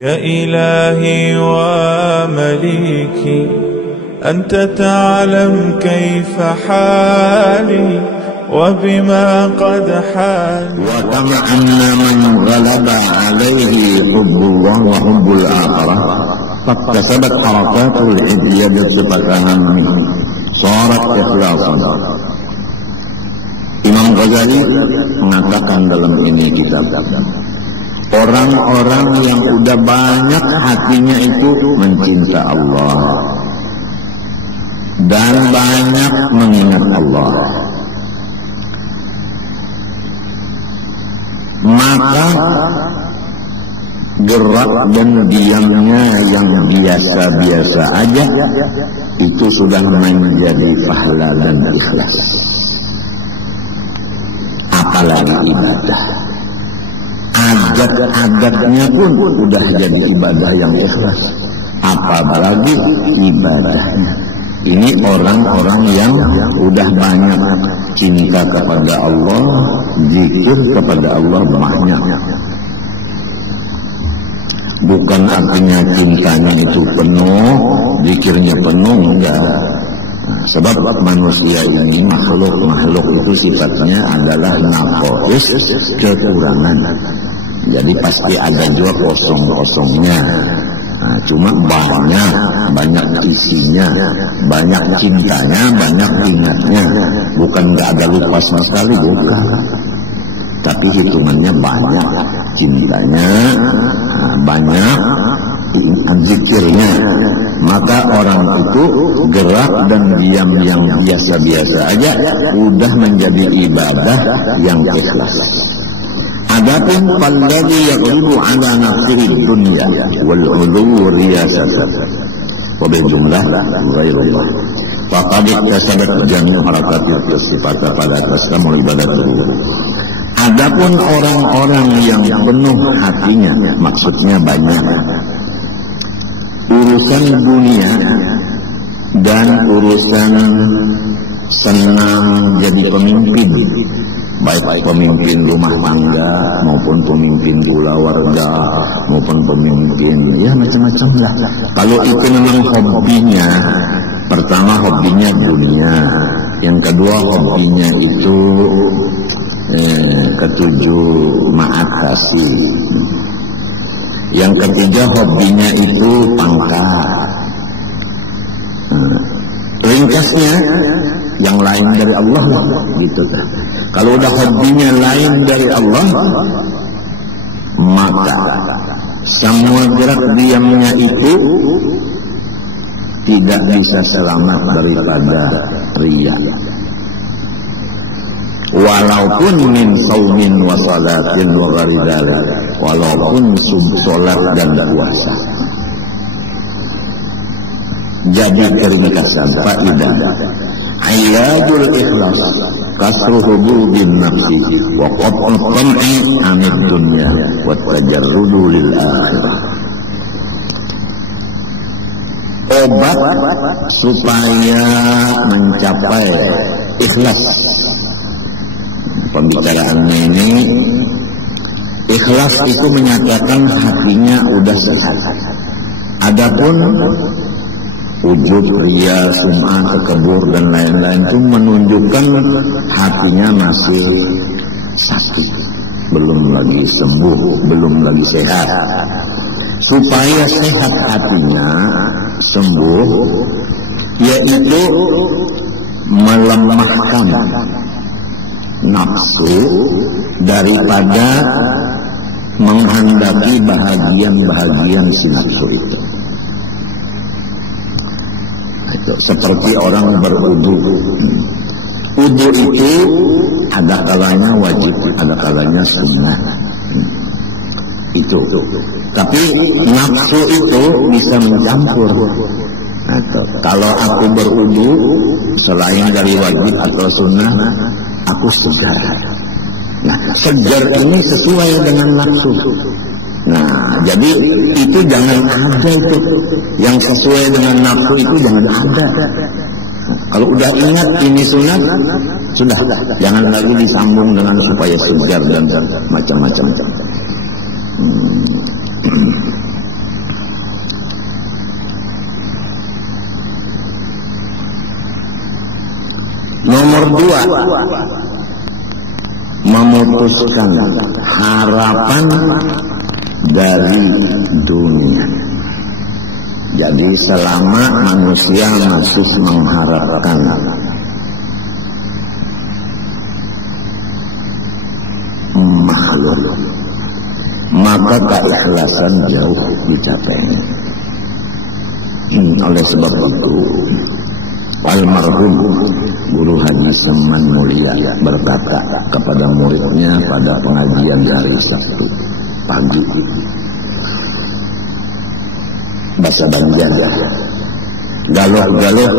يا إلهي ومليكي أنت تعلم كيف حالي وبما قد حال. وكما أن من غلب عليه حب الله وحب الآخرة فاكتسبت حركات العدية بصفتها صارت إخلاصا. Imam Ghazali mengatakan dalam ini kitab, orang-orang yang udah banyak hatinya itu mencinta Allah dan banyak mengingat Allah, maka gerak dan diamnya yang biasa-biasa aja itu sudah menjadi pahala dan ikhlas. Apalagi ibadah, adat-adatnya pun udah jadi ibadah yang ikhlas, apalagi ibadahnya. Ini orang-orang yang udah banyak cinta kepada Allah, zikir kepada Allah banyak. Bukan artinya cintanya itu penuh, zikirnya penuh, enggak. Sebab manusia ini makhluk itu sifatnya adalah naqais, kekurangan. Jadi pasti ada juga kosong-kosongnya. Nah, cuma banyak isinya, banyak cintanya, banyak ingatnya. Bukan nggak ada lupa sama sekali, bukan. Tapi hitungannya banyak cintanya, banyak zikirnya. Maka orang itu gerak dan diam yang biasa-biasa aja udah menjadi ibadah yang ikhlas. Adapun falladhi yaghlibu ala nafsihi dunya wal 'ulu riyasatan wa bil jumlah ghairullah faqad iktasabat jami'u harakatil sifat pada tasmul ibadatul. Adapun orang-orang yang penuh hatinya, maksudnya banyak urusan dunia dan urusan senang jadi pemimpin, baik pemimpin rumah tangga maupun pemimpin keluarga maupun pemimpin ya macam-macam lah. Kalau itu memang hobinya, pertama hobinya dunia, yang kedua hobinya itu ketujuh ma'atasi, yang ketiga hobinya itu pangkat. Ringkasnya yang lain dari Allah gitu kan. Kalau udah hobinya lain dari Allah, maka semua gerak diamnya itu tidak bisa selamat daripada riya. Walaupun min saumin wa salatin wa ghairi, walaupun salat dan puasa. Jadi keringkasan faidah ayadul ikhlas kasruhu bin nafsi wa qat'u tam'i anid dunya wa tajarrudu lil akhirah. Obat supaya mencapai ikhlas. Pembicaraan ini ikhlas itu menyatakan hatinya udah sehat. Adapun wujud riya, sum'ah, takabur dan lain-lain itu menunjukkan hatinya masih sakit, belum lagi sembuh, belum lagi sehat. Supaya sehat hatinya, sembuh, yaitu melemahkan nafsu daripada menghendaki bahagian-bahagian si nafsu itu. Seperti orang berwudu. Wudu itu ada kalanya wajib, ada kalanya sunnah. Itu. Tapi nafsu itu bisa mencampur. Kalau aku berwudu selain dari wajib atau sunnah, aku segar. Nah, segar ini sesuai dengan nafsu. Nah, jadi itu jangan ada itu. Yang sesuai dengan nafsu itu jangan ada. Kalau udah ingat ini sunat, sudah. Jangan lagi disambung dengan supaya segar dan macam-macam. Nomor 2, memutuskan harapan dari dunia. Jadi selama manusia masih mengharapkan makhluk, maka keikhlasan jauh dicapai. Oleh sebab itu, almarhum Guru Haji Seman Mulia berkata kepada muridnya pada pengajian hari Sabtu pagi, bahasa Banjar, galuh-galuh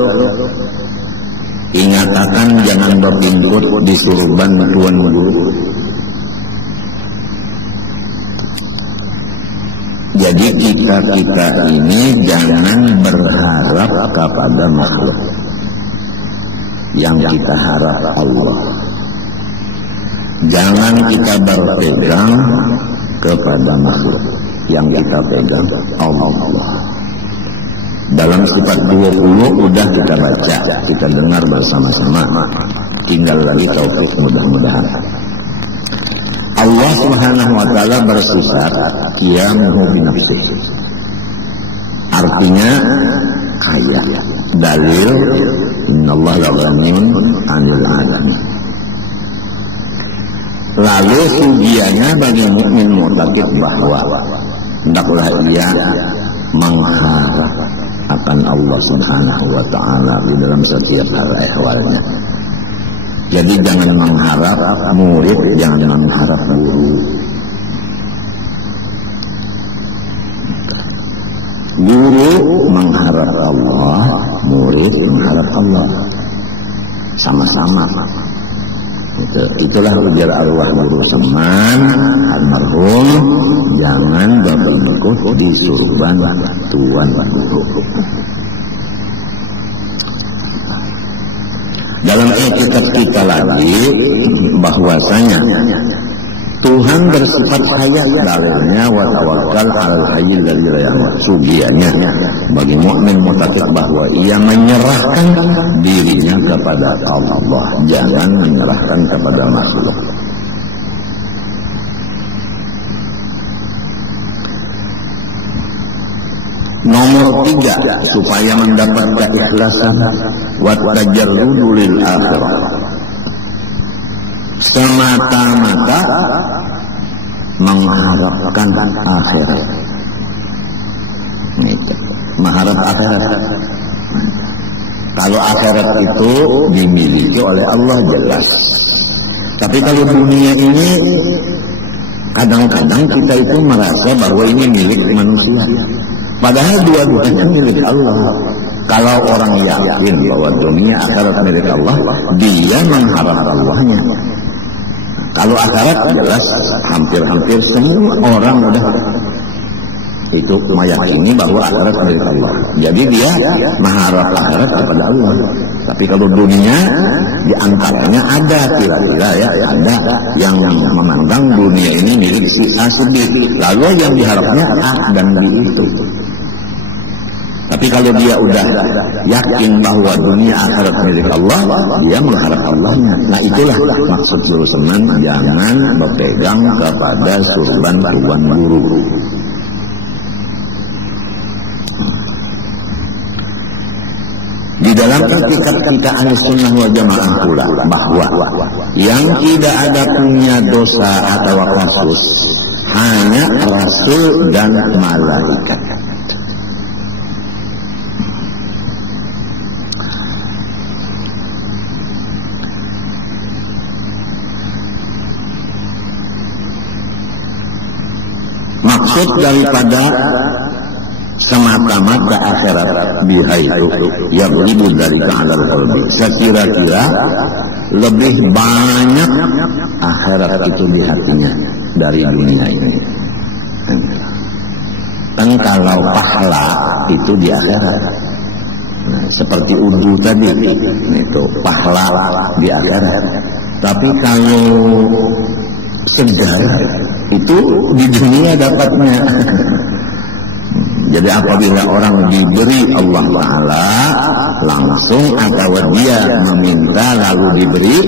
ingatakan jangan berbimbut di surban tuan guru. Jadi kita ini jangan berharap kepada makhluk, yang kita harap Allah. Jangan kita berpegang kepada makhluk, yang kita pegang Allah. Dalam sifat 20 udah kita baca, kita dengar bersama-sama. Tinggal lagi taufik mudah-mudahan. Allah Subhanahu wa taala bersifat qiyamuhu bi nafsihi. Artinya kaya. Dalil innallaha ghaniyun 'anil 'alamin. Lalu sugiannya bagi mukmin muttaqin bahwa hendaklah ia mengharap akan Allah Subhanahu wa taala di dalam setiap hal ehwalnya. Jadi jangan mengharap murid, jangan mengharap guru. Guru mengharap Allah, murid mengharap Allah. Sama-sama. Itulah ujar arwah Guru Seman almarhum, jangan berbentuk di surban tuan guru. Dalam etikat kita lagi bahwasanya Tuhan bersifat hayat, dalilnya wa tawakkal 'alal hayyil ladzi la yamut. Sugiannya bagi mukmin muttaqin bahwa ia menyerahkan dirinya kepada Allah, jangan menyerahkan kepada makhluk. Nomor 3, supaya mendapat keikhlasan wa tajarrudu lil akhirah. Semata-mata mengharapkan akhirat. Mengharap akhirat. Kalau akhirat itu dimiliki oleh Allah jelas. Tapi kalau dunia ini kadang-kadang kita itu merasa bahwa ini milik manusia. Padahal dua-duanya milik Allah. Kalau orang yakin bahwa dunia akhirat milik Allah, dia mengharap Allahnya. Kalau akhirat jelas hampir-hampir semua orang udah itu meyakini bahwa akhirat milik Allah. Jadi dia mengharap akhirat kepada Allah. Tapi kalau dunia di antaranya ada kira-kira ada yang memandang dunia ini milik si A si B. Lalu yang diharapnya A dan B itu. Tapi kalau dia udah yakin bahwa dunia akhirat milik Allah, dia mengharap Allahnya. Nah itulah maksud Guru Seman, jangan berpegang kepada surban tuan guru. Di dalam hakikat kita Ahlussunnah wal Jamaah pula bahwa yang tidak ada punya dosa atau kasus hanya Rasul dan malaikat. Maksud daripada semata-mata akhirat bihaitu yang ribu dari keadaan qalbi. Sekira-kira lebih banyak akhirat itu di hatinya dari dunia ini. Dan kalau pahala itu di akhirat. Nah, seperti udu tadi itu pahala di akhirat. Tapi kalau sejarah itu di dunia dapatnya. Jadi apabila orang diberi Allah Ta'ala langsung atau dia meminta lalu diberi,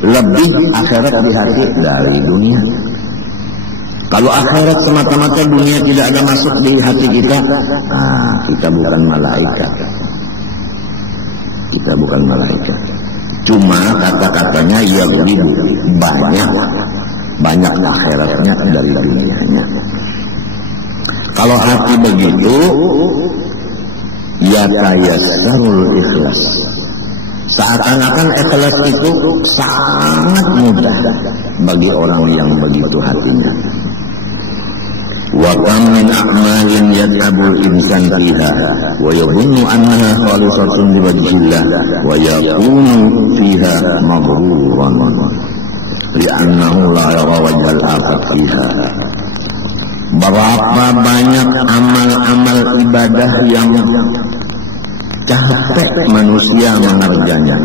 lebih akhirat di hati dari dunia. Kalau akhirat semata-mata dunia tidak ada masuk di hati kita, kita bukan malaikat. Kita bukan malaikat. Cuma kata-katanya ya begitu banyak akhiratnya dari dunianya. Kalau hati begitu, ya tayassarul ikhlas. Seakan-akan ikhlas itu sangat mudah bagi orang yang begitu hatinya. Wa kam min a'malin yat'abul insan fiha wa yadhunnu annaha khalisatun li wajhillah wa yakunu fiha maghruran li'annahu la yara wajhal akhir fiha. Berapa banyak amal-amal ibadah yang capek manusia mengerjanya,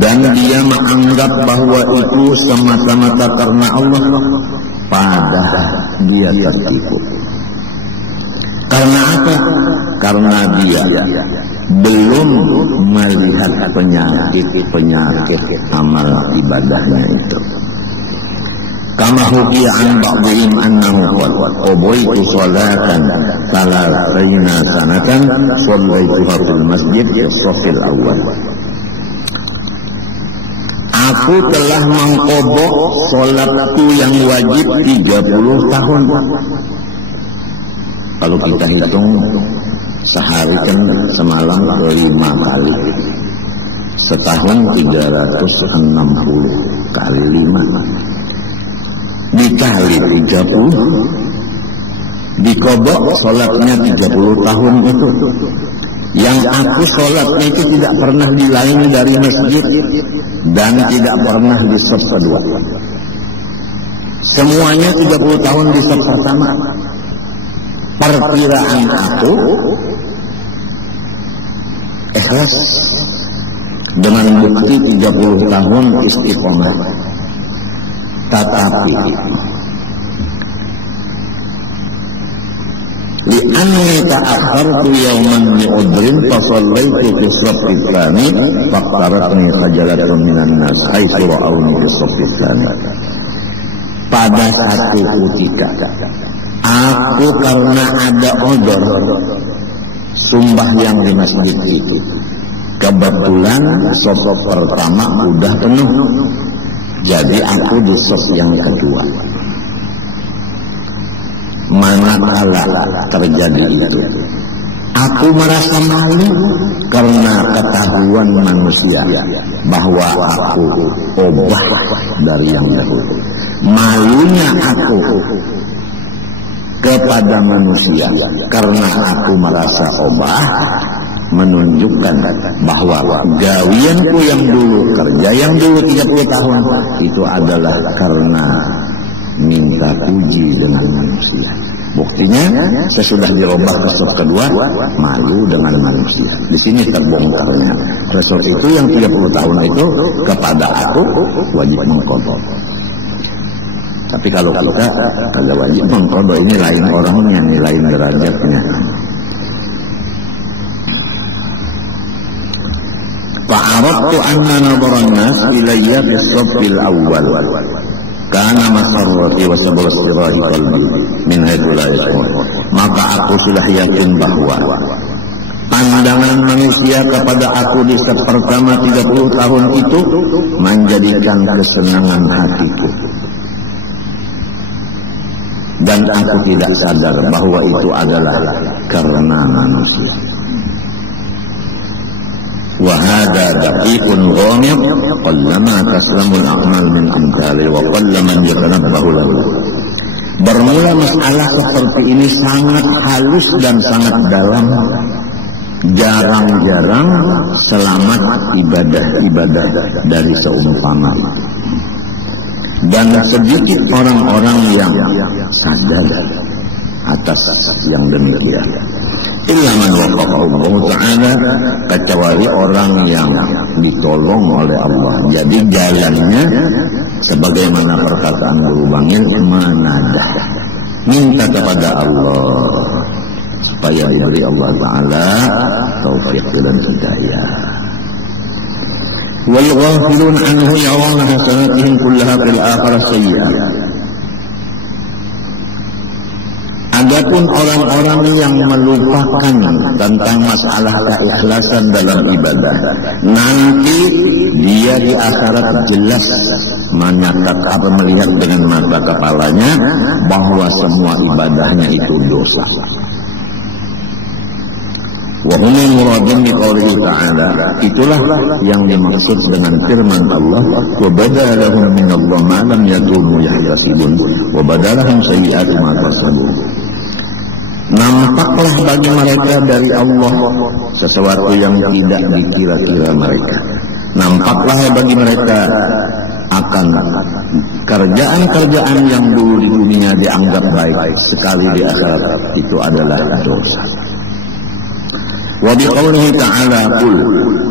dan dia menganggap bahwa itu semata-mata karena Allah, padahal dia tertipu. Karena apa? Karena dia belum melihat penyakit amal ibadahnya itu. Kama hukiya an ba'dihim annahu qawaitu salatan salasina sanatan sallaituha fil masjid as-saffil awal. Aku telah mengqadha salatku yang wajib 30 tahun. Kalau kita hitung sehari kan semalam 5 kali, setahun 360 kali 5 dikali 30, dikobok sholatnya 30 tahun itu. Yang aku sholatnya itu tidak pernah dilain dari masjid dan tidak pernah di saf kedua. Semuanya 30 tahun di saf pertama. Perkiraan aku ikhlas dengan bukti 30 tahun istiqomah. Tetapi li'anni ta'akhartu yawman mi'udrin fasallaitu fi saffi tsani faqtaratni khajalatun minan nas haitsu ra'awni fi saffi tsani. Pada satu ketika aku karena ada odor sumbah yang di masjid itu, kebetulan saf pertama udah penuh. Jadi aku di saf yang kedua. Manakala terjadi itu, aku merasa malu karena ketahuan manusia bahwa aku obah dari yang dahulu. Malunya aku kepada manusia karena aku merasa obah menunjukkan bahwa gawianku yang dulu, kerja yang dulu 30 tahun itu adalah karena minta puji dengan manusia. Buktinya sesudah dirubah ke saf kedua, malu dengan manusia. Di sini terbongkarnya. Rasul itu yang 30 tahun itu kepada aku wajib mengqadha. Tapi kalau kita kagak wajib mengqadha, ini lain orangnya, ini lain derajatnya. Fa'aradtu anna nadharan nas ilayya fi as-saffil awwal kana masarrati wa sabr sirati qalbi min haitsu la yashur. Maka aku sudah yakin bahwa pandangan manusia kepada aku di saf pertama 30 tahun itu menjadikan kesenangan hatiku, dan aku tidak sadar bahwa itu adalah karena manusia. وهذا دقيق غامض قلما تسلم الأعمال من أمثاله وقل من يتنبه له. Bermula masalah seperti ini sangat halus dan sangat dalam. Jarang-jarang selamat ibadah-ibadah dari seumpama. Dan sedikit orang-orang yang sadar atas yang demikian. Illa man waqafahu Allah Ta'ala, kecuali orang yang ditolong oleh Allah. Jadi jalannya sebagaimana perkataan Guru Bangil, menadah. minta kepada Allah supaya diberi Allah Ta'ala taufik dan hidayah. Wal ghafilun anhu yarawna hasanatihim kullaha fil akhirah sayyi'ah. Adapun orang-orang yang melupakan tentang masalah keikhlasan dalam ibadah, nanti dia di akhirat jelas menyatakan melihat dengan mata kepalanya bahwa semua ibadahnya itu dosa. Wa hum muradun bi qoulihi ta'ala, itulah yang dimaksud dengan firman Allah, wa badalahum min Allah ma lam yakunu yahtasibun wa badalahum sayyi'atu ma kasabu. Nampaklah bagi mereka dari Allah sesuatu yang tidak dikira-kira mereka. Nampaklah bagi mereka akan kerjaan-kerjaan yang dulu di dunia dianggap baik, sekali di akhirat itu adalah dosa. Wa biqaulihi ta'ala qul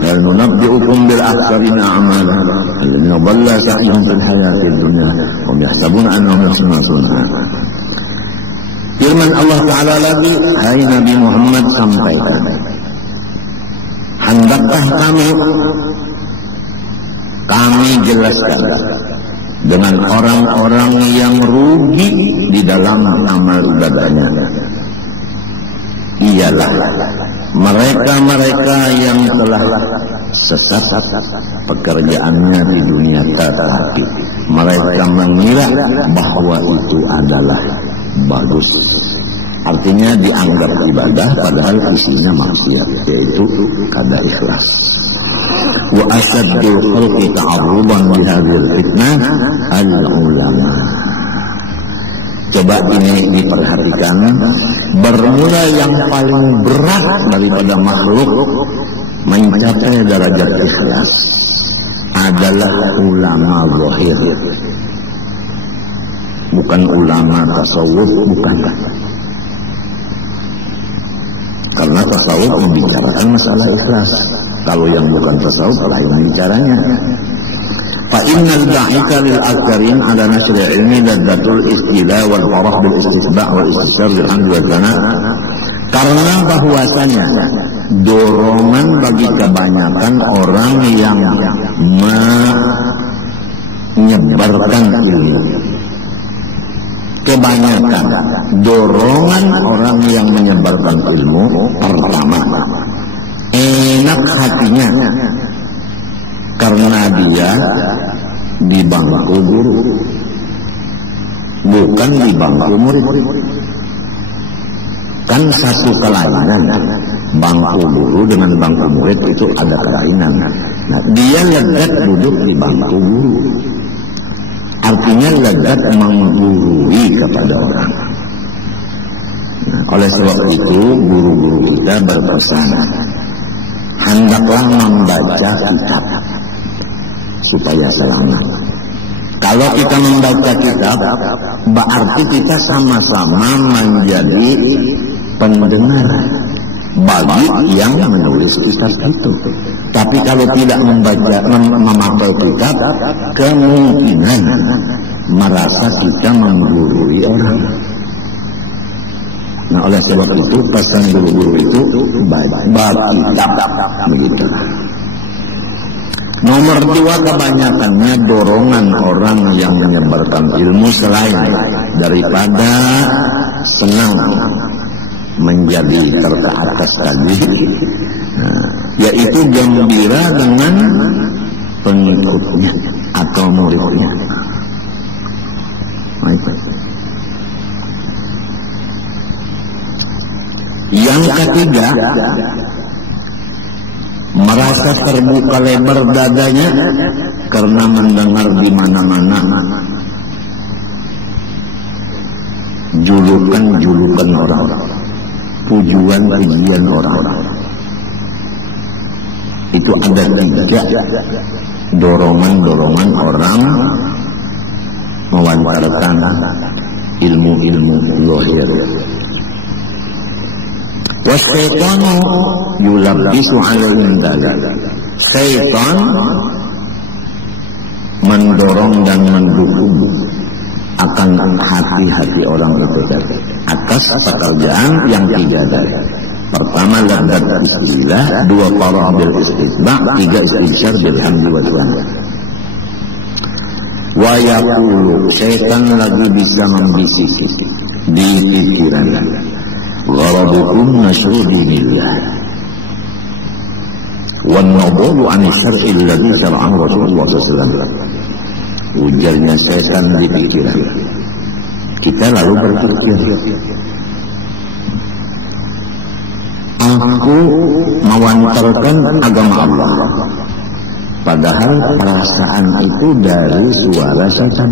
hal nunabbi'ukum bil akhsarina a'mala alladhina dhalla sa'yuhum fil hayatid dunya wa yahsabuna annahum yuhsinuna sun'a. Firman Allah Ta'ala lagi, hai Nabi Muhammad, sampaikan, hendaklah kami jelaskan dengan orang-orang yang rugi di dalam amal ibadahnya, ialah mereka-mereka yang telah sesat pekerjaannya di dunia, tetapi mereka mengira bahwa itu adalah bagus. Artinya dianggap ibadah padahal isinya maksiat, yaitu kada ikhlas. Wa asyaddu khalqi ta'arrudan li hadhil fitnah al-ulama. Coba ini diperhatikan, bermula yang paling berat daripada makhluk mencapai derajat ikhlas adalah ulama zahir, bukan ulama tasawuf, bukan. Karena tasawuf membicarakan masalah ikhlas. Kalau yang bukan tasawuf lain bicaranya. Fa innal da'ika lil akharin ala nasri ilmi ladzatul istila wal farah bil istisba' wal istisar bil hamd wa thana. Karena bahwasanya dorongan bagi kebanyakan orang yang menyebarkan ilmu, kebanyakan dorongan orang yang menyebarkan ilmu, pertama enak hatinya karena dia di bangku guru, bukan di bangku murid. Kan satu kelainan, bangku guru dengan bangku murid itu ada kelainan. Nah, dia lezat duduk di bangku guru, artinya lezat menggurui kepada orang. Nah, oleh sebab itu guru-guru kita berpesan, hendaklah membaca kitab supaya selamat. Kalau kita membaca kitab, berarti kita sama-sama menjadi pendengar bagi yang menulis kitab itu. Tapi kalau tidak membaca, memakai kitab, kemungkinan merasa kita menggurui orang. Nah, oleh sebab itu pesan guru-guru itu baca kitab begitu. Nomor 2, kebanyakannya dorongan orang yang menyebarkan ilmu selain daripada senang menjadi terkeatas tadi, yaitu gembira dengan pengikutnya atau muridnya. Yang ketiga, merasa terbuka lebar dadanya karena mendengar di mana-mana julukan-julukan orang-orang, pujian-pujian orang-orang. Itu ada 3 dorongan-dorongan orang mewancarkan ilmu-ilmu zahir. Wasyaitan yulabbisu alaihim dzalik. Syaitan mendorong dan mendukung akan hati-hati orang itu atas pekerjaan yang tidak ada. Pertama, ladzat bismillah, dua farah bil istitba', tiga istibsyar bilhamdi wa tuhan. Wa yaqulu, syaitan lagi bisa membisiki di pikiran, gharabukum nashru dinillah wan nabudu an syar'il ladzi syar'ahu Rasulullah SAW. Ujarnya setan di pikiran kita, lalu berpikir, aku mewantarkan agama Allah, padahal perasaan itu dari suara setan.